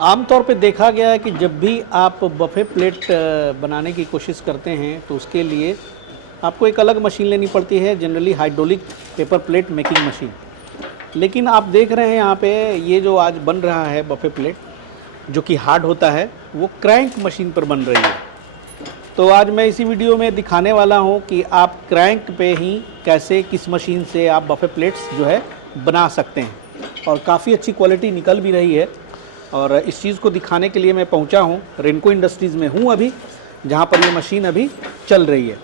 आमतौर पे देखा गया है कि जब भी आप बफे प्लेट बनाने की कोशिश करते हैं तो उसके लिए आपको एक अलग मशीन लेनी पड़ती है, generally hydraulic paper plate making machine. लेकिन आप देख रहे हैं यहाँ पे ये जो आज बन रहा है बफे प्लेट, जो कि हार्ड होता है, वो क्रैंक मशीन पर बन रही है। तो आज मैं इसी वीडियो में दिखाने वाला हूँ कि आप क्रैंक पे ही कैसे, किस मशीन से आप बफे प्लेट्स जो है बना सकते हैं, और काफ़ी अच्छी क्वालिटी निकल भी रही है। और इस चीज़ को दिखाने के लिए मैं पहुंचा हूं, रेनको इंडस्ट्रीज़ में हूं अभी, जहां पर ये मशीन अभी चल रही है।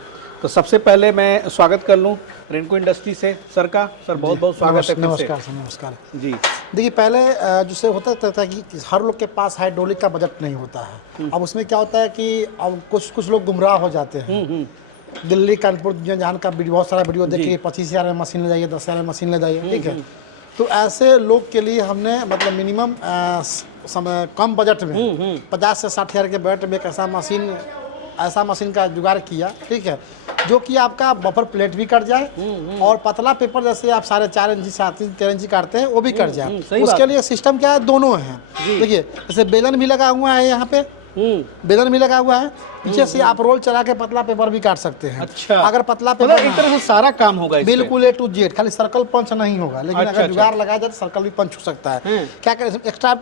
तो सबसे पहले मैं स्वागत कर लूं रेनको इंडस्ट्री से सर का। सर बहुत बहुत स्वागत है। नमस्कार सर, नमस्कार जी। देखिए, पहले जिससे होता था कि हर लोग के पास हाइड्रोलिक का बजट नहीं होता है। अब उसमें क्या होता है कि अब कुछ लोग गुमराह हो जाते हैं। दिल्ली, कानपुर, जहाँ का बहुत सारा वीडियो देखिए, 25,000 में मशीन ले जाइए, 10,000 में मशीन ले जाइए, ठीक है। तो ऐसे लोग के लिए हमने मतलब मिनिमम कम बजट में 50 से 60,000 के बजट में एक ऐसा मशीन का जुगाड़ किया, ठीक है, जो कि आपका बफर प्लेट भी कट जाए और पतला पेपर जैसे आप 4.5 इंची 13 इंची काटते हैं वो भी कट जाए। उसके लिए सिस्टम क्या है, दोनों हैं। देखिए, जैसे बेलन भी लगा हुआ है, यहाँ पे बेलन भी लगा हुआ है, पीछे से आप रोल चला के पतला पेपर भी काट सकते हैं। अच्छा, अगर पतला पेपर एक तरह से सारा काम होगा बिल्कुल A to Z, खाली सर्कल पंच नहीं होगा, लेकिन अगर जुगाड़ लगाया जाए तो सर्कल भी पंच हो सकता है। क्या करें,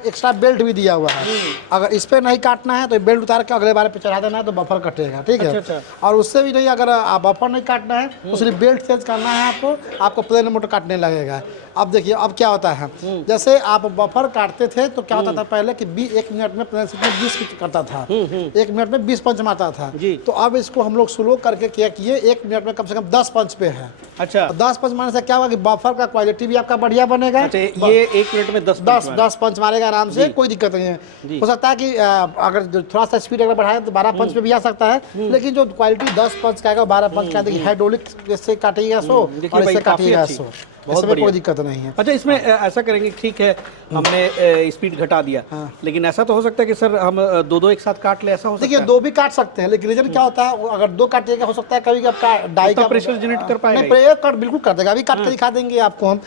एक्स्ट्रा बेल्ट भी दिया हुआ है। अगर इस पे नहीं काटना है तो बेल्ट उतार के अगले बार पे चढ़ा देना है तो बफर कटेगा, ठीक है। और उससे भी नहीं, अगर बफर नहीं काटना है तो सिर्फ बेल्ट चेंज करना है आपको प्लेन मोटर काटने लगेगा। अब देखिए, अब क्या होता है, जैसे आप बफर काटते थे तो क्या होता था पहले कि 1 मिनट में 20 करता था, 1 मिनट में 20 पंच मारता था। तो अब इसको हम लोग स्लो करके क्या किए, 1 मिनट में कम से कम 10 पंच पे है। अच्छा, 10 पंच मारने से क्या होगा कि बफर का क्वालिटी भी आपका बढ़िया बनेगा। अच्छा, ये 1 मिनट में 10 पंच मारेगा आराम से, कोई दिक्कत नहीं है। हो सकता है कि अगर थोड़ा सा स्पीड अगर बढ़ाए तो 12 पंच पे भी आ सकता है, लेकिन जो क्वालिटी 10 पंच का आएगा, 12 पंच का, देखिए हाइड्रोलिक जैसे काटिएगा 100 और इससे काटिएगा 100, इसमें कोई दिक्कत नहीं है। अच्छा, इसमें ऐसा करेंगे, ठीक है, हमने स्पीड घटा दिया, लेकिन ऐसा तो हो सकता है कि सर हम दो एक साथ काट ले, ऐसा हो सकता है? देखिए, 2 भी काट सकते हैं, लेकिन रीजन क्या होता है, अगर 2 काटिएगा हो सकता है कभी आपका डाई का प्रेशर जनरेट कर पाएगा। नहीं, प्रेशर कट बिल्कुल कर देगा, अभी काट के दिखा देंगे आपको हम,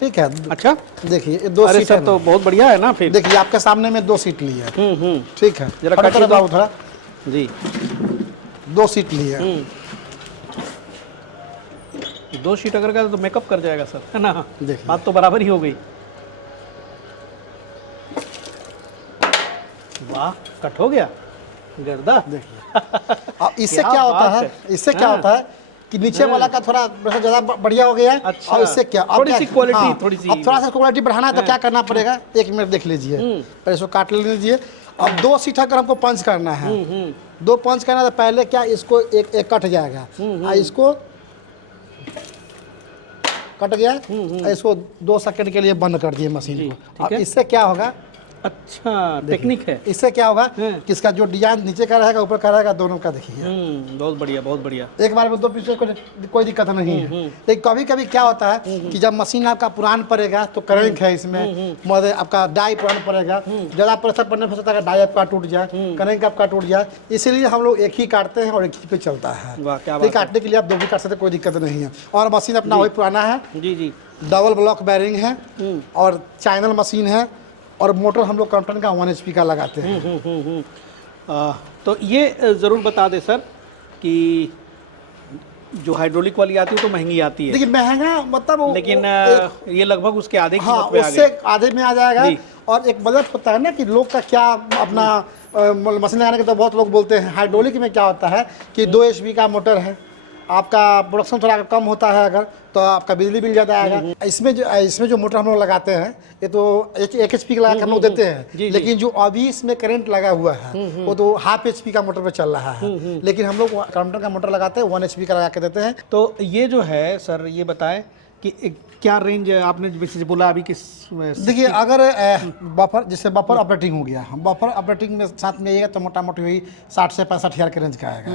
ठीक है। अच्छा, देखिए 2 सीट सर तो बहुत बढ़िया है ना। फिर देखिए, आपके सामने में 2 सीट ली है, ठीक है, जरा कट लगाओ थोड़ा जी। 2 सीट ली है, 2 सीट अगर का तो मेकअप कर जाएगा सर, है ना। देखिए, बात तो बराबर ही हो गई। वाह, कट हो गया गर्दा। देखिए अब इससे क्या होता है, इससे क्या होता है कि नीचे वाला का थोड़ा ज़्यादा बढ़िया हो गया है। अच्छा, और इससे क्या थोड़ी सी क्वालिटी, थोड़ी सी, अब थोड़ा सा क्वालिटी बढ़ाना है तो क्या करना पड़ेगा, 1 मिनट देख लीजिए, पहले इसको काट लीजिए। अब 2 सीट अगर हमको पंच करना है, 2 पंच करना है तो पहले क्या, इसको एक कट जाएगा, इसको कट गया, इसको 2 सेकंड के लिए बंद कर दिए मशीन को। अब इससे क्या होगा, अच्छा टेक्निक है, इससे इससे क्या होगा कि इसका जो डिजाइन नीचे का रहेगा, ऊपर का रहेगा, दोनों का देखिए। बहुत बढ़िया, बहुत बढ़िया। एक बार में 2 पीस कोई दिक्कत नहीं है। लेकिन कभी कभी क्या होता है कि जब मशीन आपका पुरान पड़ेगा तो क्रैंक है इसमें, मतलब आपका डाई पुरान पड़ेगा, ज़्यादा प्रेशर पड़ने पर सकता है डाई आपका टूट जाए, क्रैंक आपका टूट जाए, इसीलिए हम लोग एक ही काटते हैं और एक ही पे चलता है। ये काटने के लिए आप 2 भी काट सकते, कोई दिक्कत नहीं है। और मशीन अपना वही पुराना है जी जी, डबल ब्लॉक बैरिंग है और चैनल मशीन है, और मोटर हम लोग कंपनी का 1 HP का लगाते हैं। तो ये ज़रूर बता दें सर कि जो हाइड्रोलिक वाली आती है तो महंगी आती है। देखिए, महंगा मतलब, लेकिन ये लगभग उसके आधे की हाँ, उससे आधे में आ जाएगा। और एक बजट होता है ना कि लोग का क्या अपना मशीन लगाने के, तो बहुत लोग बोलते हैं हाइड्रोलिक में क्या होता है कि 2 HP का मोटर है, आपका प्रोडक्शन थोड़ा कम होता है अगर, तो आपका बिजली बिल ज़्यादा आएगा। इसमें जो मोटर हम लोग लगाते हैं, ये तो 1 HP का लगा के हम लोग देते हैं, लेकिन जो अभी इसमें करंट लगा हुआ है वो तो ½ HP का मोटर पे चल रहा है, लेकिन हम लोग कंपनी का मोटर लगाते हैं, 1 HP का लगा के देते हैं। तो ये जो है सर, ये बताएं कि क्या रेंज आपने जैसे बोला अभी किस, देखिए, अगर बफर, जैसे बफर ऑपरेटिंग हो गया, बफर ऑपरेटिंग में साथ में आइएगा तो मोटा मोटी वही 60 से 65,000 के रेंज का आएगा।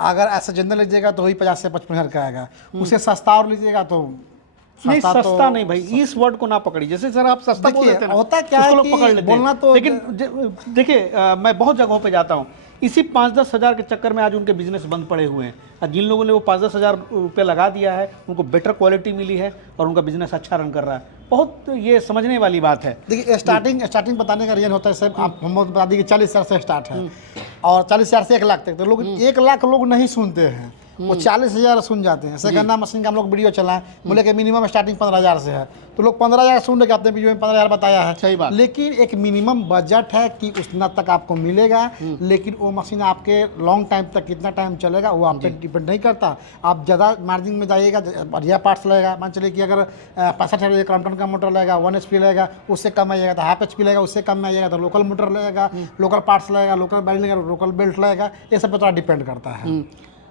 अगर ऐसा जनरल लीजिएगा तो वही 50 से 55,000 का आएगा। उससे सस्ता और लीजिएगा तो नहीं सस्ता तो सस्ता नहीं भाई, इस वर्ड को ना पकड़ी। जैसे सर आप सस्ता बोल देखिए, देते हैं ना, होता क्या है उसको लोग कि पकड़ लेते हैं। बोलना तो लेकिन देखिए मैं बहुत जगहों पे जाता हूँ, इसी 5-10 हज़ार के चक्कर में आज उनके बिजनेस बंद पड़े हुए हैं। और जिन लोगों ने वो 5-10 हज़ार रुपये लगा दिया है, उनको बेटर क्वालिटी मिली है और उनका बिजनेस अच्छा रन कर रहा है। बहुत ये समझने वाली बात है। देखिए, स्टार्टिंग बताने का रीजन होता है सर, आप हम बता दें कि 40,000 से स्टार्ट है और 40,000 से 1 लाख तक। तो लोग 1 लाख लोग नहीं सुनते हैं, वो 40,000 सुन जाते हैं। जैसे गन्ना मशीन का हम लोग वीडियो चलाएं, बोले कि मिनिमम स्टार्टिंग 15,000 से है, तो लोग 15,000 सुन रहे कि आपने वीडियो में 15,000 बताया है। सही बात। लेकिन एक मिनिमम बजट है कि उतना तक आपको मिलेगा, लेकिन वो मशीन आपके लॉन्ग टाइम तक कितना टाइम चलेगा वो आप पे डिपेंड नहीं करता। आप ज़्यादा मार्जिन में जाइएगा, बढ़िया पार्ट्स लगेगा। मान चलिए कि अगर 65 क्रॉम्पटन का मोटर लगेगा, 1 HP लगेगा, उससे कम आइएगा तो हाफ HP लगेगा, उससे कम में आइएगा तो लोकल मोटर लगेगा, लोकल पार्ट्स लगेगा, लोकल बैरिंग लगेगा, लोकल बेल्ट लगेगा। ये सब पे थोड़ा डिपेंड करता है।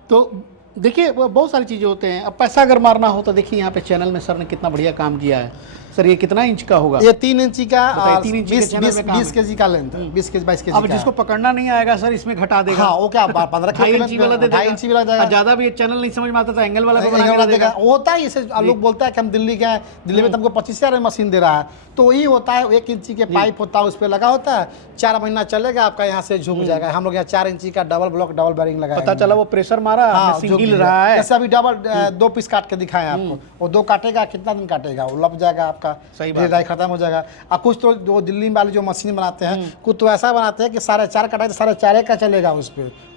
तो देखिए बहुत सारी चीज़ें होते हैं। अब पैसा अगर मारना हो तो देखिए यहाँ पे चैनल में सर ने कितना बढ़िया काम किया है। सर ये कितना इंच का होगा? ये 3 इंची का और 3 इंची के चैनल में काम 20 kg का लेंथ, 20 kg 22 kg अब जिसको पकड़ना नहीं आएगा सर इसमें घटा देगा। हाँ, वो क्या 15 2.5 इंची वाला दे देगा, 2.5 इंची वाला देगा। ज़्यादा भी चैनल नहीं समझ में आता तो एंगल वाला भी एंगल बना वाला के दे देगा। देगा। होता है इसे, लोग बोलता है कि हम दिल्ली गए, दिल्ली में तुमको 25,000 में मशीन दे रहा है, तो वही होता है। 1 इंची के पाइप होता है, उस पर लगा होता है, 4 महीना चलेगा, आपका यहाँ से झुक जाएगा। हम लोग यहाँ 4 इंची का डबल ब्लॉक डबल बैरिंग लगाया। पता चला वो प्रेशर मारा, हाँ, सिंग हिल रहा है। जैसे अभी डबल 2 पीस काट के दिखाए आपको, वो 2 काटेगा, कितना दिन काटेगा, वो लप जाएगा आपका, सही बात। ड्राई खत्म हो जाएगा। और कुछ तो जो दिल्ली वाले जो मशीन बनाते हैं, कुछ तो ऐसा बनाते हैं कि 4.5 कटाई तो 4.5 का चलेगा। उस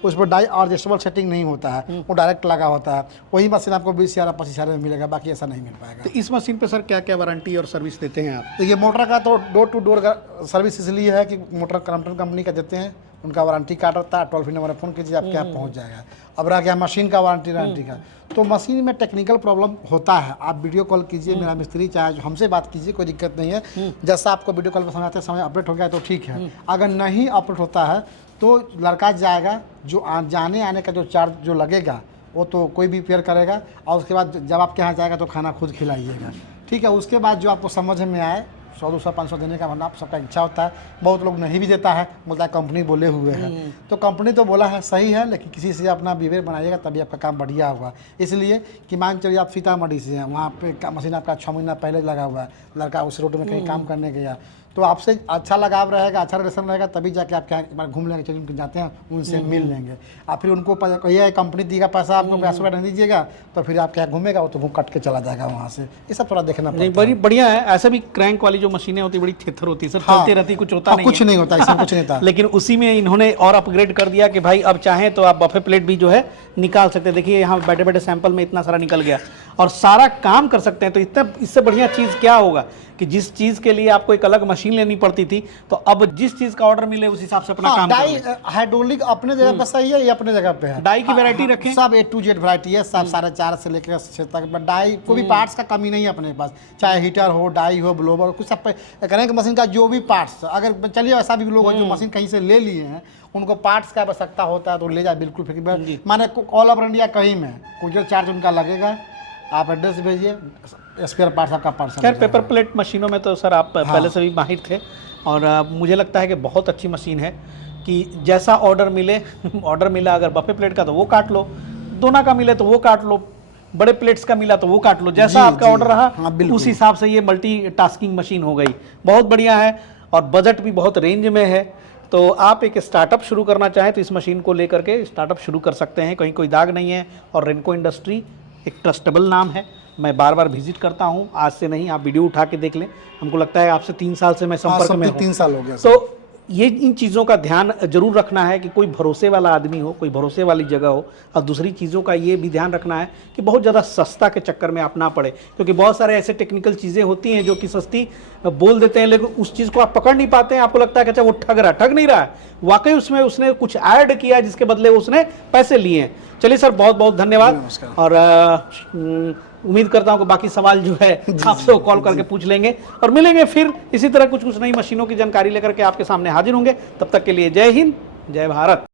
पर डाई एडजस्टेबल सेटिंग नहीं होता है, वो डायरेक्ट लगा होता है। वही मशीन आपको 20,000 25,000 में मिलेगा, बाकी ऐसा नहीं मिल पाएगा। तो इस मशीन पे सर क्या क्या वारंटी और सर्विस देते हैं आप? तो ये मोटर का तो डोर टू डोर का सर्विस इसलिए है कि मोटर क्रॉम्पटन कंपनी का देते हैं, उनका वारंटी कार्ड रहता है। टोल फ्री नंबर फ़ोन कीजिए, आपके यहाँ पहुँच जाएगा। अब रह गया मशीन का वारंटी का, तो मशीन में टेक्निकल प्रॉब्लम होता है। आप वीडियो कॉल कीजिए, मेरा मिस्त्री चाहे जो हमसे बात कीजिए, कोई दिक्कत नहीं है। जैसा आपको वीडियो कॉल पर समझाते समय अपडेट हो गया तो ठीक है। अगर नहीं अपडेट होता है तो लड़का जाएगा, जो जाने आने का जो चार्ज जो लगेगा वो तो कोई भी पेयर करेगा, और उसके बाद जब आपके यहाँ जाएगा तो खाना खुद खिलाइएगा, ठीक है। उसके बाद जो आपको समझ में आए 100-200 500 देने का, वरना आप सबका इच्छा होता है। बहुत लोग नहीं भी देता है, बोलता है कंपनी बोले हुए हैं। तो कंपनी तो बोला है सही है, लेकिन किसी से अपना बिहेवियर बनाइएगा तभी आपका काम बढ़िया होगा। इसलिए कि मान चलिए आप सीतामढ़ी से हैं, वहाँ पे मशीन आपका 6 महीना पहले लगा हुआ है, लड़का उस रोड में कहीं काम करने गया, तो आपसे अच्छा लगाव रहेगा, अच्छा रिलेशन रहेगा, तभी जाके आप क्या एक बार घूम लेंगे, चलिए उनके जाते हैं, उनसे मिल लेंगे। आप फिर उनको कहिए कंपनी देगा पैसा, आपको पैसा नहीं दीजिएगा, तो फिर आप क्या घूमेगा, वो तो घूम कट के चला जाएगा वहाँ से। ये सब थोड़ा देखना पड़ता है। बड़ी बढ़िया है। ऐसे भी क्रैंक वाली जो मशीनें होती है बड़ी थेथर होती है सर, चलती रहती, कुछ होता नहीं, कुछ नहीं होता इसमें, कुछ नहीं था। लेकिन उसी में इन्होंने और अपग्रेड कर दिया कि भाई अब चाहें तो आप बफे प्लेट भी जो है निकाल सकते हैं। देखिए यहाँ बैठे बैठे सैंपल में इतना सारा निकल गया और सारा काम कर सकते हैं। तो इतना इससे बढ़िया चीज़ क्या होगा कि जिस चीज़ के लिए आपको एक अलग मशीन लेनी पड़ती थी, तो अब जिस चीज़ का ऑर्डर मिले उस हिसाब से अपना काम डाई हाइड्रोलिक अपने जगह पे सही है, ये अपने जगह पे है। डाई की वैरायटी रखें, सब A to Z वैरायटी है, सब 4.5 से लेकर 6 तक। डाई कोई भी पार्ट्स का कमी नहीं है अपने पास, चाहे हीटर हो, डाई हो, ब्लोवर हो, कुछ सब क्रैंक मशीन का जो भी पार्ट्स, अगर चलिए ऐसा भी लोग जो मशीन कहीं से ले लिए हैं, उनको पार्ट्स का आवश्यकता होता है तो ले जाए, बिल्कुल फिक्र। माने ऑल ओवर इंडिया कहीं में कुरियर चार्ज उनका लगेगा, आप एड्रेस भेजिए, स्पेयर पार्ट्स आपका पार्सल। खैर पेपर प्लेट मशीनों में तो सर आप पहले से भी माहिर थे, और मुझे लगता है कि बहुत अच्छी मशीन है कि जैसा ऑर्डर मिले ऑर्डर मिला अगर बफे प्लेट का तो वो काट लो, दोना का मिले तो वो काट लो, बड़े प्लेट्स का मिला तो वो काट लो, जैसा आपका ऑर्डर रहा उस हिसाब से ये मल्टी टास्किंग मशीन हो गई। बहुत बढ़िया है और बजट भी बहुत रेंज में है। तो आप एक स्टार्टअप शुरू करना चाहें तो इस मशीन को लेकर के स्टार्टअप शुरू कर सकते हैं, कहीं कोई दाग नहीं है। और रेनको इंडस्ट्री एक ट्रस्टेबल नाम है, मैं बार बार विजिट करता हूं, आज से नहीं, आप वीडियो उठा के देख लें। हमको लगता है आपसे 3 साल से मैं संपर्क में हूं। 3 साल हो गया। तो ये इन चीज़ों का ध्यान जरूर रखना है कि कोई भरोसे वाला आदमी हो, कोई भरोसे वाली जगह हो। और दूसरी चीज़ों का ये भी ध्यान रखना है कि बहुत ज़्यादा सस्ता के चक्कर में आप ना पड़े, क्योंकि बहुत सारे ऐसे टेक्निकल चीज़ें होती हैं जो कि सस्ती बोल देते हैं, लेकिन उस चीज़ को आप पकड़ नहीं पाते हैं। आपको लगता है कि अच्छा वो ठग नहीं रहा है, वाकई उसमें उसने कुछ ऐड किया जिसके बदले उसने पैसे लिए हैं। चलिए सर, बहुत बहुत धन्यवाद, और उम्मीद करता हूं कि बाकी सवाल जो है आपसे कॉल करके पूछ लेंगे, और मिलेंगे फिर इसी तरह कुछ नई मशीनों की जानकारी लेकर के आपके सामने हाजिर होंगे। तब तक के लिए जय हिंद, जय भारत।